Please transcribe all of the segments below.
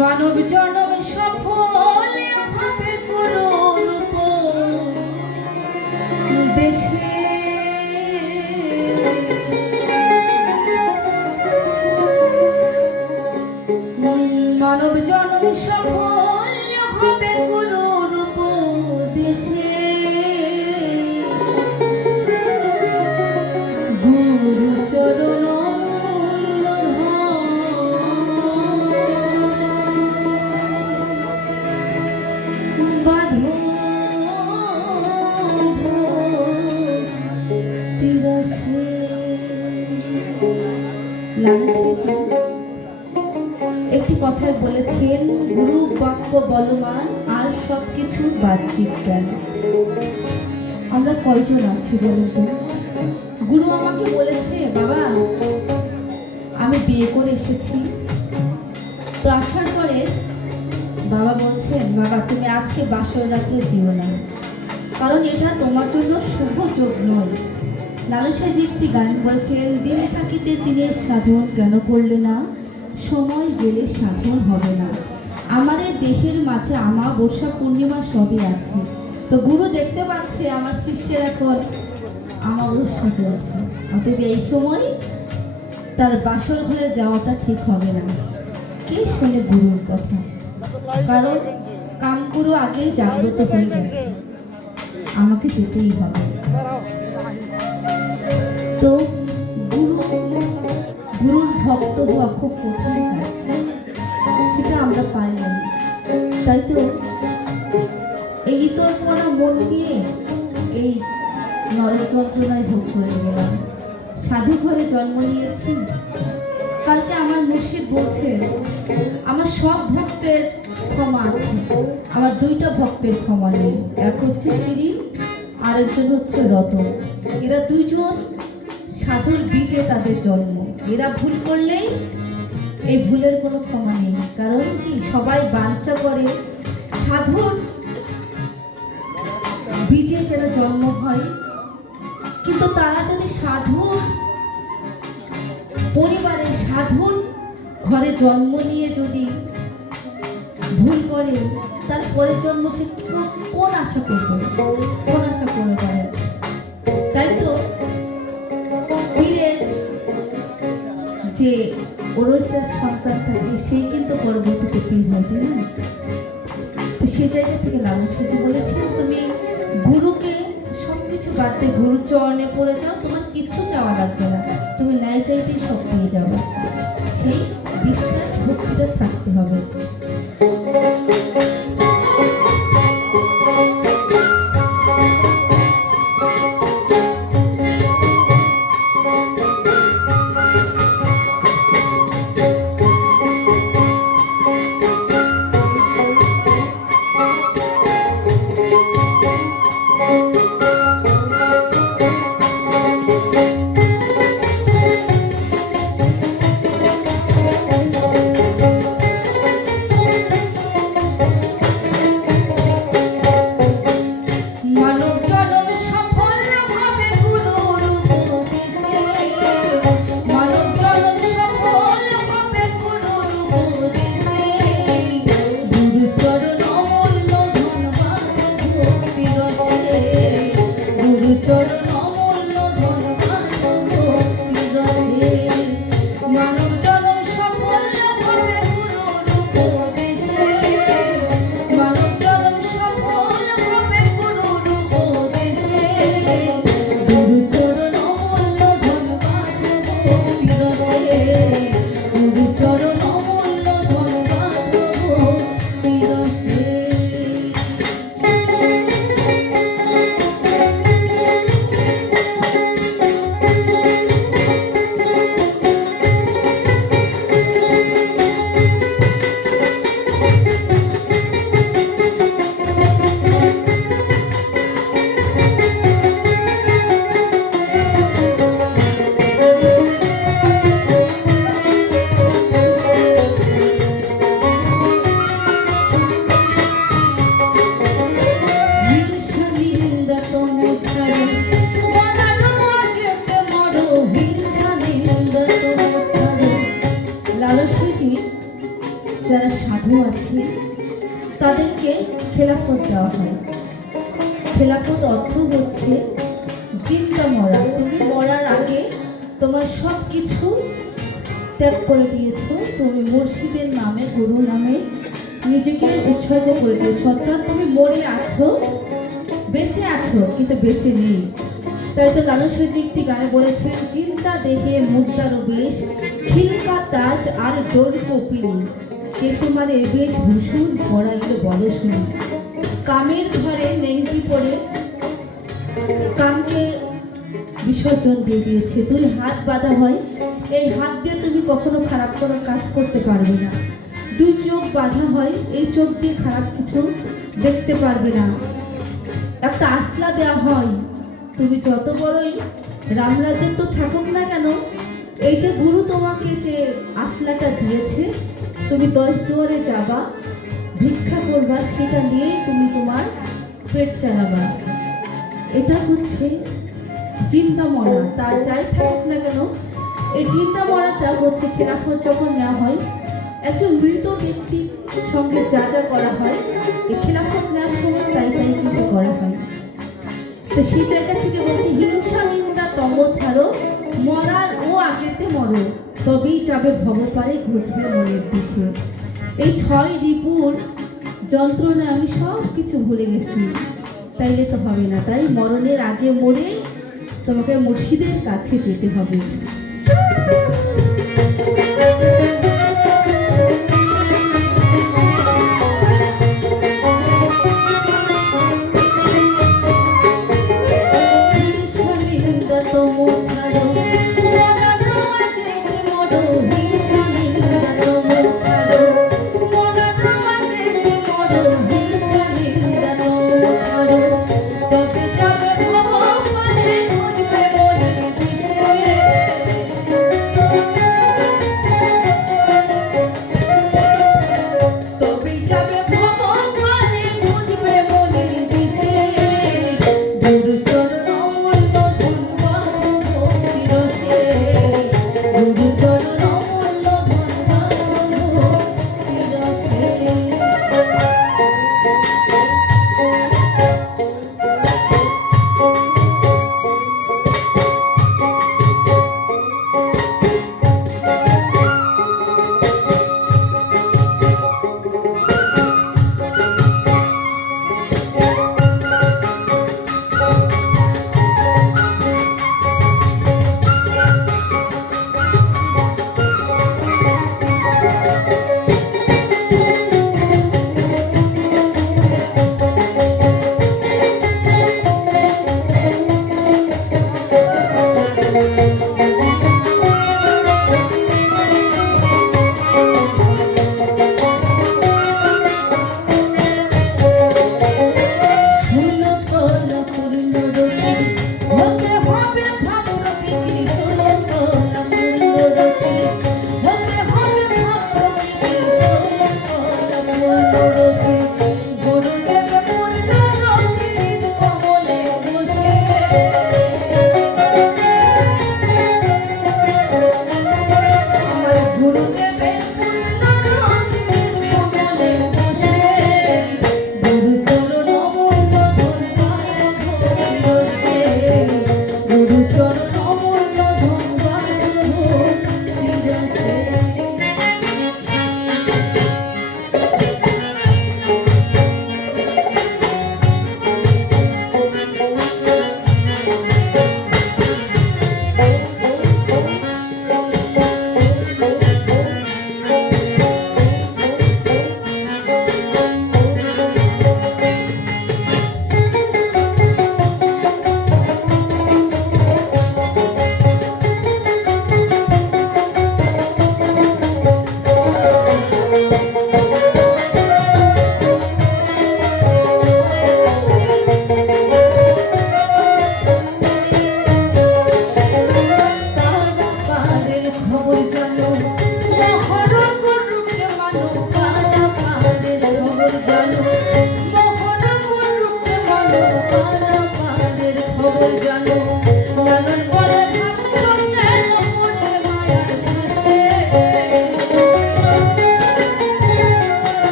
মানব জনম সফল হবে গুরুর দেশে, মানব জনম সফল হবে গুরুর দেশে, গুরু চরণ একটি কথায় বলেছেন, গুরু বাক্য বলমান আর সবকিছু বাহ্যিক জ্ঞান। আমরা কয়জন আছি বলুন তো? গুরু আমাকে বলেছে, বাবা আমি বিয়ে করে এসেছি, তো আসার পরে বাবা বলছেন, বাবা তুমি আজকে বাসর রাত্রে যেও না, কারণ এটা তোমার জন্য শুভ যোগ নয়। লালসাজি একটি গান বলছেন, দিন থাকিতে দিনের সাধন কেন করলে না, সময় গেলে সাধন হবে না। আমার এই দেহের মাঝে আমাবস্যা পূর্ণিমা সবই আছে। তো গুরু দেখতে পাচ্ছে আমার শিষ্যের এখন আমাবস্যা চলছে, অতএব এই সময় তার বাসর ঘরে যাওয়াটা ঠিক হবে না। কে শোনে গুরুর কথা? কারণ কামগুরু আগেই জাগ্রত হয়ে গেছে, আমাকে যেতেই হবে। তো গুরুর ভক্ত হওয়া খুব কঠিন কাজ, সেটা আমরা পারি না। তাই তো এই তোর করা মন নিয়ে এই নরক যন্ত্রণায় ভোগ করে গেলাম। সাধু ঘরে জন্ম নিয়েছি। কালকে আমার মুর্শিদ বলছে, আমার সব ভক্তের ক্ষমা আছে, আমার দুইটা ভক্তের ক্ষমা নেই। এক হচ্ছে শিরিন, আরেকজন হচ্ছে রতন। এরা দুইজন সাধুর বীজে তাদের জন্ম। এরা ভুল করলেই এই ভুলের কোনো ক্ষমা নেই। কারণ কি, সবাই বাঞ্ছা করে সাধুর বীজে যেন জন্ম হয়, কিন্তু তারা যদি সাধুর পরিবারে সাধুর ঘরে জন্ম নিয়ে যদি ভুল করে, তার পরের জন্ম সে কোন আশা করবে, কোন আশা করে পারে? তাই তো পীরের যে ওরজার সন্তান থাকে, সেই কিন্তু পরবর্তীতে পীর হয়, তাই না? তো সে জায়গা থেকে লালসাজি বলেছেন, তুমি গুরুকে সবকিছু বাদ দিয়ে গুরুর চরণে পড়ে যাও, তোমার কিচ্ছু চাওয়া লাগবে না, তুমি ন্যায় চাইতেই সব পেয়ে যাবে। সেই বিশ্বাস ভক্তিটা থাকতে হবে। আছে তাদেরকে খেলাফত দেওয়া হয়। খেলাফত অর্থ হচ্ছে জিন্দা মরা। তুমি মরার আগে তোমার সব কিছু ত্যাগ করে দিয়েছো, তুমি মুর্শিদের নামে, গুরু নামে নিজেকে উৎসর্গ করে দিয়েছো। অর্থাৎ তুমি মরে আছো, বেঁচে আছো কিন্তু বেঁচে নেই। তাই তো লালন সাঁইজি একটি গানে বলেছেন, চিন্তা দেহে মুদ্রার বেশ, খিলকা তাজ আর ডোর কপিনি, কে তোমার এ বেশ ভূষণ পড়াইল বলো শুনি। কামের ঘরে নেংটি পড়ে কামকে বিসর্জন দিয়ে দিয়েছে। দুই হাত বাঁধা হয়, এই হাত দিয়ে তুমি কখনো খারাপ কোনো কাজ করতে পারবে না। দুই চোখ বাঁধা হয়, এই চোখ দিয়ে খারাপ কিছু দেখতে পারবে না। একটা আসলা দেওয়া হয়, তুমি যত বড়ই রামরাজ্যে তো থাকুক না কেন, এই যে গুরু তোমাকে যে আসলাটা দিয়েছে, তুমি 10 দুয়ারে যাবা, ভিক্ষা করবা, সেটা নিয়েই তুমি তোমার পেট চালাবা। এটা হচ্ছে জিন্দা মরা। তার যাই থাকুক না কেন, এই জিন্দা মরাটা হচ্ছে খেলাফত যখন নেওয়া হয়, একজন মৃত ব্যক্তির সঙ্গে যা যা করা হয় এই খেলাফত নেওয়ার সময় তাই তাই কিন্তু করা হয়। তো সেই জায়গা থেকে বলছে, হিংসা নিন্দা তম ছাড়ো, মরার ও আগেতে মরো, তবেই যাবে ভবপারে ঘুচবে মনের দেশে। এই 6 রিপুর যন্ত্রণায় আমি সব কিছু ভুলে গেছি, তাইলে তো হবে না। তাই মরণের আগে মরে তোমাকে মুর্শিদের কাছে যেতে হবে।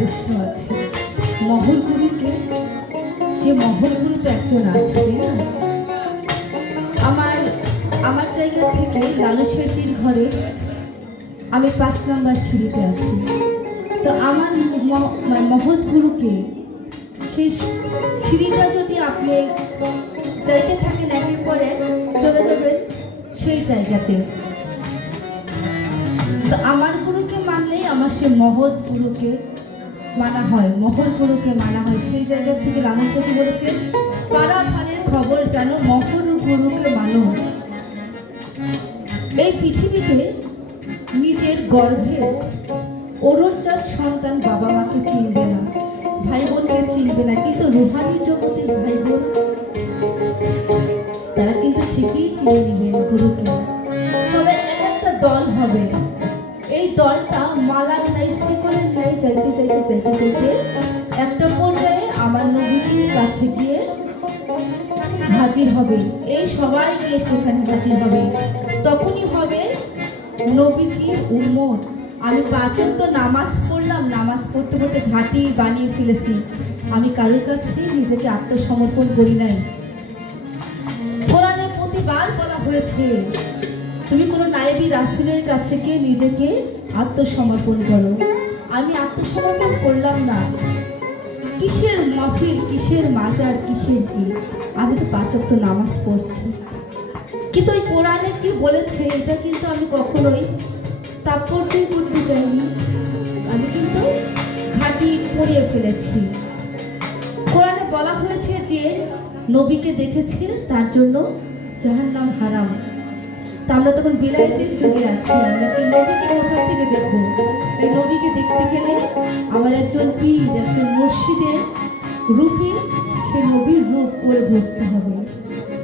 প্রশ্ন আছে, মহল গুরুকে, যে মহল গুরু তো একজন আছে, তাই না? আমার আমার জায়গা থেকে লালু শেঠির ঘরে আমি 5 নম্বর সিঁড়িতে আছি। তো আমার মহৎ গুরুকে, সেই সিঁড়িটা যদি আপনি যাইতে থাকেন একের পরে চলে যাবেন সেই জায়গাতে। তো আমার গুরুকে মানলেই আমার সে মহৎ গুরুকে মানা হয়, মহৎ গুরুকে মানা হয়। সেই জায়গা থেকে লালু শেঠি বলেছেন, পাড়াভারের খবর জানো, মহৎ গুরুকে মানো। এই পৃথিবীতে নিজের গর্ভে অরুণচাঁদ সন্তান বাবা মাকে চিনবে না, ভাই বোনকে চিনবে না, কিন্তু রুহানি জগতের ভাই বোন তারা কিন্তু ঠিকই চিনে নেবেন গুরুকে। সবাই একটা দল হবে, এই দলটা মালার নাই শিকলের নাই যাইতে যাইতে যাইতে যাইতে একটা পর্যায়ে আমার নবীজির কাছে গিয়ে হাজির হবে। এই সবাই গিয়ে সেখানে হাজির হবে, তখনই হবে নবীজির উম্মত। আমি 5 ওয়াক্ত নামাজ পড়লাম, নামাজ পড়তে পড়তে ঘাঁটি বানিয়ে ফেলেছি, আমি কারোর কাছে নিজেকে আত্মসমর্পণ করি নাই। কোরআনে প্রতিবার বলা হয়েছে, তুমি কোনো নায়েবি রাসূলের কাছে গিয়ে নিজেকে আত্মসমর্পণ করো। আমি আত্মসমর্পণ করলাম না। কিসের মাহফিল, কিসের মাজার, কিসের কি? আমি তো 5 ওয়াক্ত নামাজ পড়ছি, কিন্তু ওই কোরআনে কি বলেছে এটা কিন্তু আমি কখনোই তাৎপর্যই করতে চাইনি। আমি কিন্তু ঘাঁটি পড়িয়ে ফেলেছি। কোরআনে বলা হয়েছে যে নবীকে দেখেছে তার জন্য জাহান্নাম হারাম। তা আমরা তখন বিলায়েতের যুগে আছি, আমরা এই নবীকে কোথা থেকে দেখবো? এই নবীকে দেখতে গেলে আমার একজন পীর, একজন মুর্শিদের রূপে সে নবীর রূপ করে বসতে হবে,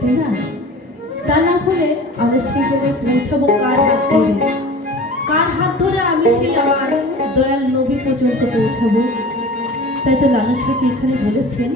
তাই না? তা না হলে আমরা সেই জায়গায় পৌঁছাবো কার হাত ধরে? কার হাত ধরে আমি সেই আমার দয়াল নবী পর্যন্ত পৌঁছাবো? তাই তো লালু শেঠি এখানে বলেছেন,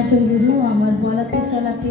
একজন গুরু আমার বলাতে চালাতে